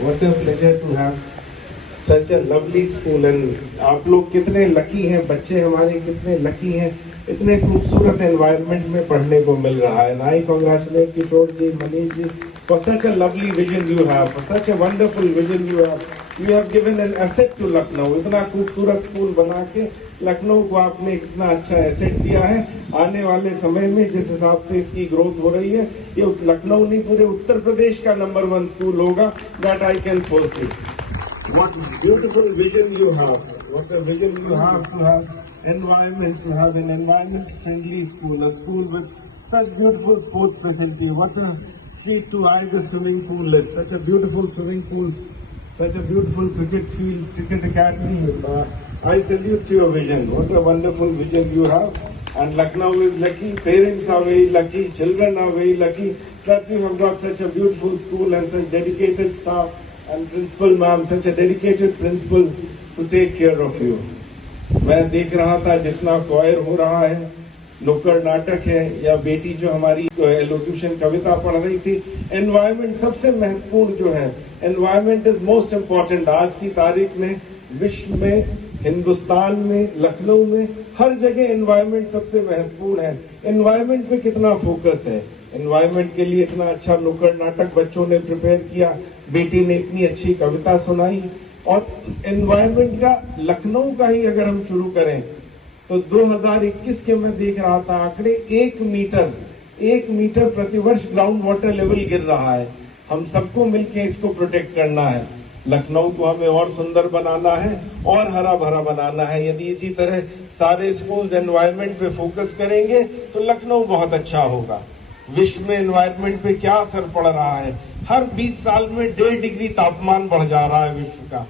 What a pleasure to have such a lovely school and आप लोग कितने lucky हैं, बच्चे हमारे कितने लकी हैं, इतने खूबसूरत एनवायरनमेंट में पढ़ने को मिल रहा है. I congratulate Kishore ji, Manish ji, for such a lovely vision you have, for such a wonderful vision you have. You have given an asset to Lucknow. इतना खूबसूरत स्कूल बना के लखनऊ को आपने इतना अच्छा एसेट दिया है. आने वाले समय में जिस हिसाब से इसकी ग्रोथ हो रही है, ये लखनऊ नहीं पूरे उत्तर प्रदेश का नंबर 1 स्कूल होगा. That I can foresee. What beautiful vision you have. What a vision you have to have environment, to have an environment-friendly school, a school with such beautiful sports facility. What a treat to eye the swimming pool is. Such a beautiful swimming pool, such a beautiful cricket field, cricket academy. I salute to your vision. What a wonderful vision you have. And Lucknow is lucky, parents are very lucky, children are very lucky that you have got such a beautiful school and such dedicated staff. And principal ma'am, such a dedicated principal to take care of you. मैं देख रहा था जितना क्वायर हो रहा है, नुक्कड़ नाटक है, या बेटी जो हमारी एलोक्यूशन कविता पढ़ रही थी. एनवायरमेंट सबसे महत्वपूर्ण जो है, एनवायरमेंट इज मोस्ट इम्पोर्टेंट. आज की तारीख में विश्व में, हिंदुस्तान में, लखनऊ में, हर जगह एनवायरमेंट सबसे महत्वपूर्ण है. एनवायरमेंट पे कितना फोकस है, एनवायरमेंट के लिए इतना अच्छा नुक्कड़ नाटक बच्चों ने प्रिपेयर किया, बेटी ने इतनी अच्छी कविता सुनाई. और एनवायरमेंट का लखनऊ का ही अगर हम शुरू करें तो 2021 के मैं देख रहा था आंकड़े, 1 मीटर प्रतिवर्ष ग्राउंड वाटर लेवल गिर रहा है. हम सबको मिलकर इसको प्रोटेक्ट करना है. लखनऊ को हमें और सुंदर बनाना है और हरा भरा बनाना है. यदि इसी तरह सारे स्कूल्स एनवायरमेंट पे फोकस करेंगे तो लखनऊ बहुत अच्छा होगा. विश्व में एनवायरमेंट पे क्या असर पड़ रहा है, हर 20 साल में 1.5 डिग्री तापमान बढ़ जा रहा है विश्व का.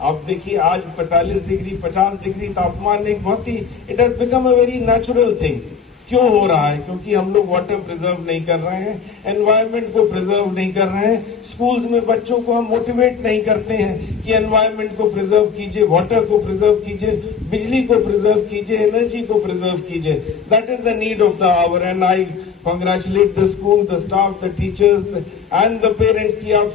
आप देखिए आज 45 डिग्री 50 डिग्री तापमान एक बहुत ही, it has become a very natural thing. क्यों हो रहा है? क्योंकि हम लोग वाटर प्रिजर्व नहीं कर रहे हैं, एनवायरमेंट को प्रिजर्व नहीं कर रहे हैं. स्कूल्स में बच्चों को हम मोटिवेट नहीं करते हैं कि एनवायरमेंट को प्रिजर्व कीजिए, वाटर को प्रिजर्व कीजिए, बिजली को प्रिजर्व कीजिए, एनर्जी को प्रिजर्व कीजिए. That is the need of the hour. And I congratulate the school, the staff, the teachers and the parents कि आप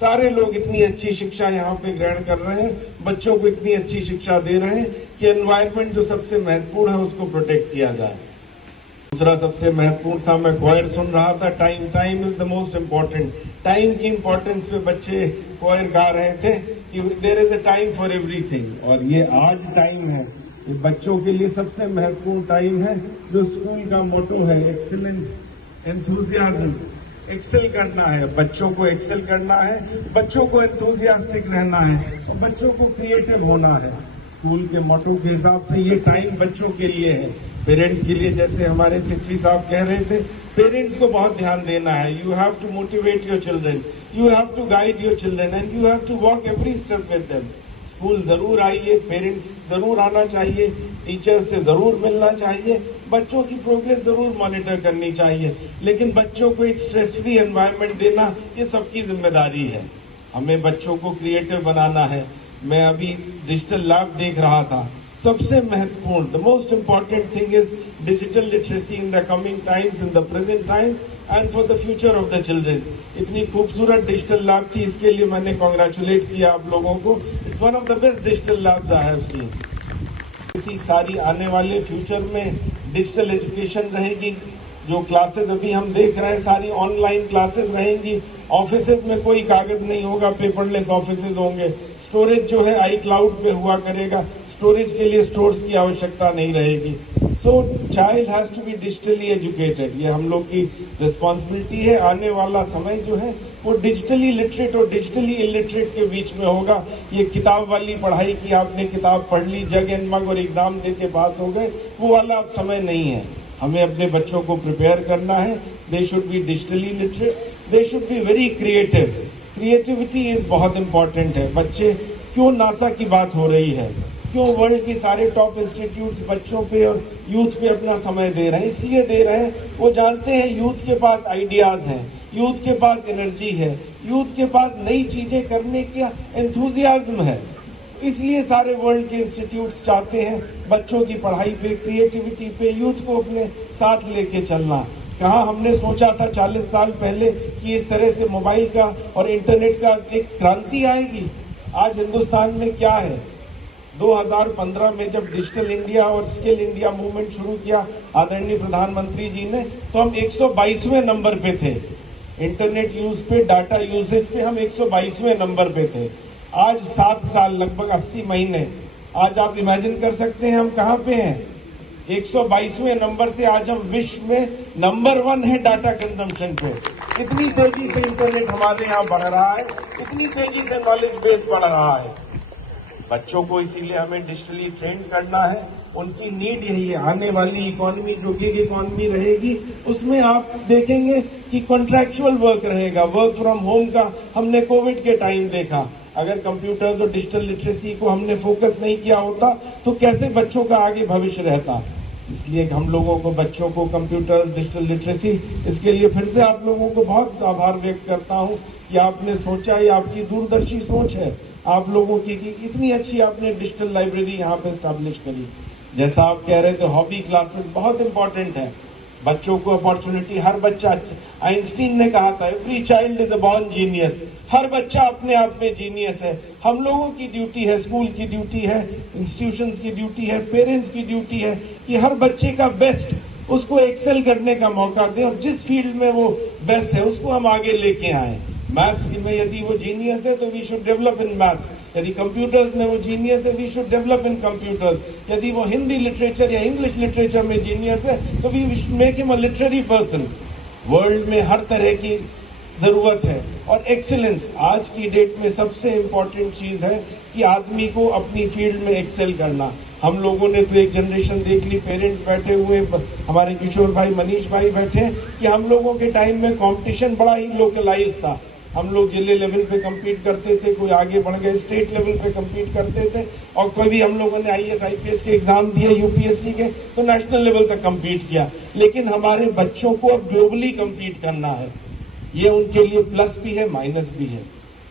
सारे लोग इतनी अच्छी शिक्षा यहाँ पे ग्रहण कर रहे हैं, बच्चों को इतनी अच्छी शिक्षा दे रहे हैं कि एनवायरमेंट जो सबसे महत्वपूर्ण है उसको प्रोटेक्ट किया जाए. दूसरा सबसे महत्वपूर्ण था, मैं क्वायर सुन रहा था, time is the most important. Time की इम्पोर्टेंस पे बच्चे क्वायर गा रहे थे कि there is a time for everything. और ये आज टाइम है, ये बच्चों के लिए सबसे महत्वपूर्ण टाइम है. जो स्कूल का मोटो है, एक्सीलेंस, एंथुजियाज्म, एक्सेल करना है, बच्चों को एक्सेल करना है, बच्चों को एंथुजियास्टिक रहना है, और बच्चों को क्रिएटिव होना है. स्कूल के मोटो के हिसाब से ये टाइम बच्चों के लिए है, पेरेंट्स के लिए. जैसे हमारे सेक्रेटरी साहब कह रहे थे, पेरेंट्स को बहुत ध्यान देना है. You have to motivate your children, you have to guide your children and you have to walk every step with them. School जरूर आइए, पेरेंट्स जरूर आना चाहिए, टीचर्स से जरूर मिलना चाहिए, बच्चों की प्रोग्रेस जरूर मॉनिटर करनी चाहिए. लेकिन बच्चों को एक स्ट्रेस फ्री एनवायरनमेंट देना, ये सबकी जिम्मेदारी है. हमें बच्चों को क्रिएटिव बनाना है. मैं अभी डिजिटल लैब देख रहा था. सबसे महत्वपूर्ण, the most important thing is digital literacy in the coming times, in the present time and for the future of the children. इतनी खूबसूरत डिजिटल लैब थी, इसके लिए मैंने कॉन्ग्रेचुलेट किया आप लोगों को. It's one of the best digital labs I have seen. इसी सारी आने वाले फ्यूचर में डिजिटल एजुकेशन रहेगी. जो क्लासेस अभी हम देख रहे हैं सारी ऑनलाइन क्लासेस रहेंगी. ऑफिसेज में कोई कागज नहीं होगा, पेपरलेस ऑफिसेज होंगे. स्टोरेज जो है आई क्लाउड पे हुआ करेगा, स्टोरेज के लिए स्टोर्स की आवश्यकता नहीं रहेगी. So child has to be digitally educated. ये हम लोग की रिस्पॉन्सिबिलिटी है. आने वाला समय जो है वो डिजिटली लिटरेट और डिजिटली इलिटरेट के बीच में होगा. ये किताब वाली पढ़ाई की, आपने किताब पढ़ ली, जग एंड मग और एग्जाम दे के पास हो गए, वो वाला अब समय नहीं है. हमें अपने बच्चों को प्रिपेयर करना है. They should be digitally literate, they should be very creative. Creativity is बहुत इंपॉर्टेंट है. बच्चे, क्यों नासा की बात हो रही है, क्यों वर्ल्ड की सारे टॉप इंस्टीट्यूट्स बच्चों पे और यूथ पे अपना समय दे रहे हैं? इसलिए दे रहे हैं, वो जानते हैं यूथ के पास आइडियाज हैं, यूथ के पास एनर्जी है, यूथ के पास नई चीजें करने का एंथुजियाज्म है. इसलिए सारे वर्ल्ड के इंस्टीट्यूट्स चाहते हैं बच्चों की पढ़ाई पे, क्रिएटिविटी पे, यूथ को अपने साथ लेके चलना. कहाँ हमने सोचा था 40 साल पहले कि इस तरह से मोबाइल का और इंटरनेट का एक क्रांति आएगी। आज हिंदुस्तान में क्या है, 2015 में जब डिजिटल इंडिया और स्किल इंडिया मूवमेंट शुरू किया आदरणीय प्रधानमंत्री जी ने, तो हम 122वें नंबर पे थे। इंटरनेट यूज पे, डाटा यूसेज पे हम 122वें नंबर पे थे। आज 7 साल, लगभग 80 महीने, आज आप इमेजिन कर सकते हैं हम कहाँ पे हैं। 122वें नंबर से आज हम विश्व में नंबर 1 है डाटा कंजम्पशन पे। इतनी तेजी से इंटरनेट हमारे यहाँ बढ़ रहा है, इतनी तेजी से नॉलेज बेस बढ़ रहा है। बच्चों को इसीलिए हमें डिजिटली ट्रेन करना है, उनकी नीड यही है। आने वाली इकोनॉमी जो गिग इकोनॉमी रहेगी, उसमें आप देखेंगे कि कॉन्ट्रैक्चुअल वर्क रहेगा। वर्क फ्रॉम होम का हमने कोविड के टाइम देखा। अगर कंप्यूटर्स और डिजिटल लिटरेसी को हमने फोकस नहीं किया होता तो कैसे बच्चों का आगे भविष्य रहता। इसलिए हम लोगों को, बच्चों को कंप्यूटर्स, डिजिटल लिटरेसी, इसके लिए फिर से आप लोगों को बहुत आभार व्यक्त करता हूं कि आपने सोचा, ये आपकी दूरदर्शी सोच है आप लोगों की कि इतनी अच्छी आपने डिजिटल लाइब्रेरी यहाँ पे स्टैब्लिश करी। जैसा आप कह रहे थे, हॉबी क्लासेस बहुत इंपॉर्टेंट है। बच्चों को अपॉर्चुनिटी, हर बच्चा, आइंस्टीन ने कहा था every child is a born genius. हर बच्चा अपने आप में जीनियस है। हम लोगों की ड्यूटी है, स्कूल की ड्यूटी है, इंस्टीट्यूशंस की ड्यूटी है, पेरेंट्स की ड्यूटी है कि हर बच्चे का बेस्ट उसको एक्सेल करने का मौका दें और जिस फील्ड में वो बेस्ट है उसको हम आगे लेके आए। मैथ्स में यदि वो जीनियस है तो we should develop in maths. यदि कंप्यूटर्स में वो जीनियस है, we should develop in computers. यदि वो हिंदी लिटरेचर या इंग्लिश लिटरेचर में जीनियस है तो we make him a literary person. World में हर तरह की जरूरत है और एक्सेलेंस आज की डेट में सबसे इंपॉर्टेंट चीज है कि आदमी को अपनी फील्ड में एक्सेल करना। हम लोगों ने तो एक जनरेशन देख ली, पेरेंट्स बैठे हुए, हमारे किशोर भाई, मनीष भाई बैठे, कि हम लोगों के टाइम में कंपटीशन बड़ा ही लोकलाइज था। हम लोग जिले लेवल पे compete करते थे, कोई आगे बढ़ गए स्टेट लेवल पे compete करते थे, और कोई भी हम लोगों ने IAS IPS के एग्जाम दिए, UPSC के, तो नेशनल लेवल तक compete किया। लेकिन हमारे बच्चों को अब ग्लोबली compete करना है। ये उनके लिए प्लस भी है, माइनस भी है।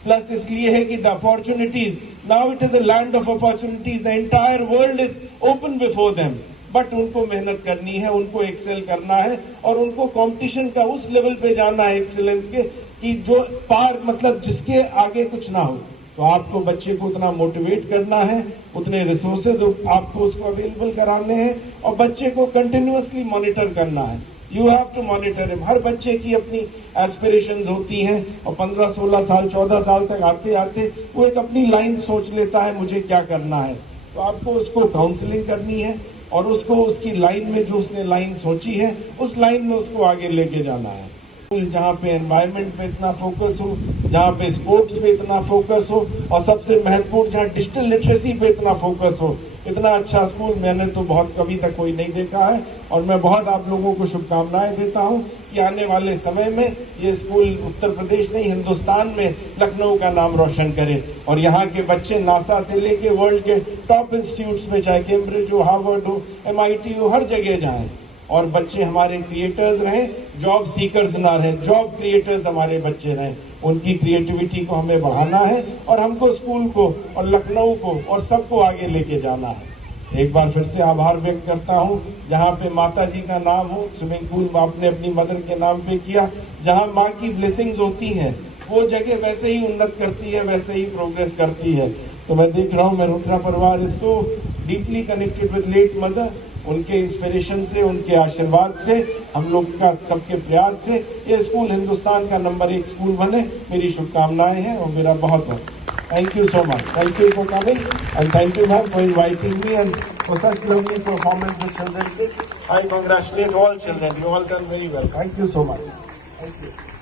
प्लस इसलिए है कि the opportunities, now it is a land of opportunities, the entire world is open before them. But उनको मेहनत करनी है, उनको एक्सेल करना है और उनको कंपटीशन का उस लेवल पे जाना है एक्सीलेंस के कि जो पार, मतलब जिसके आगे कुछ ना हो। तो आपको बच्चे को उतना मोटिवेट करना है, उतने रिसोर्सेज आपको उसको अवेलेबल कराने हैं और बच्चे को कंटिन्यूअसली मॉनिटर करना है। You have to monitor him. हर बच्चे की अपनी एस्पिरेशंस होती हैं और 15, 16 साल, 14 साल तक आते आते वो एक अपनी लाइन सोच लेता है, मुझे क्या करना है। तो आपको उसको काउंसलिंग करनी है और उसको उसकी लाइन में, जो उसने लाइन सोची है, उस लाइन में उसको आगे लेके जाना है। जहाँ पे एनवायरमेंट पे इतना फोकस हो, जहाँ पे स्पोर्ट्स पे इतना फोकस हो और सबसे महत्वपूर्ण जहाँ डिजिटल लिटरेसी पे इतना फोकस हो, इतना अच्छा स्कूल मैंने तो बहुत कभी तक कोई नहीं देखा है। और मैं बहुत आप लोगों को शुभकामनाएं देता हूं कि आने वाले समय में ये स्कूल उत्तर प्रदेश नहीं, हिंदुस्तान में लखनऊ का नाम रोशन करे और यहाँ के बच्चे नासा से लेके वर्ल्ड के टॉप इंस्टीट्यूट्स में, चाहे कैम्ब्रिज हो, हार्वर्ड हो, MIT हो, हर जगह जाएं और बच्चे हमारे क्रिएटर्स रहें, जॉब सीकर्स ना रहें, जॉब क्रिएटर्स हमारे बच्चे रहें। उनकी क्रिएटिविटी को हमें बढ़ाना है और हमको स्कूल को और लखनऊ को और सबको आगे लेके जाना है। एक बार फिर से आभार व्यक्त करता हूं। जहां पे माता जी का नाम हो, स्विमिंग पूल आपने अपनी मदर के नाम पे किया, जहां माँ की ब्लेसिंग्स होती हैं, वो जगह वैसे ही उन्नत करती है, वैसे ही प्रोग्रेस करती है। तो मैं देख रहा हूं, मेहरोत्रा परिवार is so deeply connected with late mother. उनके इंस्पिरेशन से, उनके आशीर्वाद से, हम लोग का सबके प्रयास से ये स्कूल हिंदुस्तान का नंबर 1 स्कूल बने, मेरी शुभकामनाएं हैं और मेरा बहुत बहुत thank you so much. Thank you for coming and thank you ma'am for inviting me and for such lovely performance with children. I congratulate all children, you all done very well. Thank you so much. Thank you.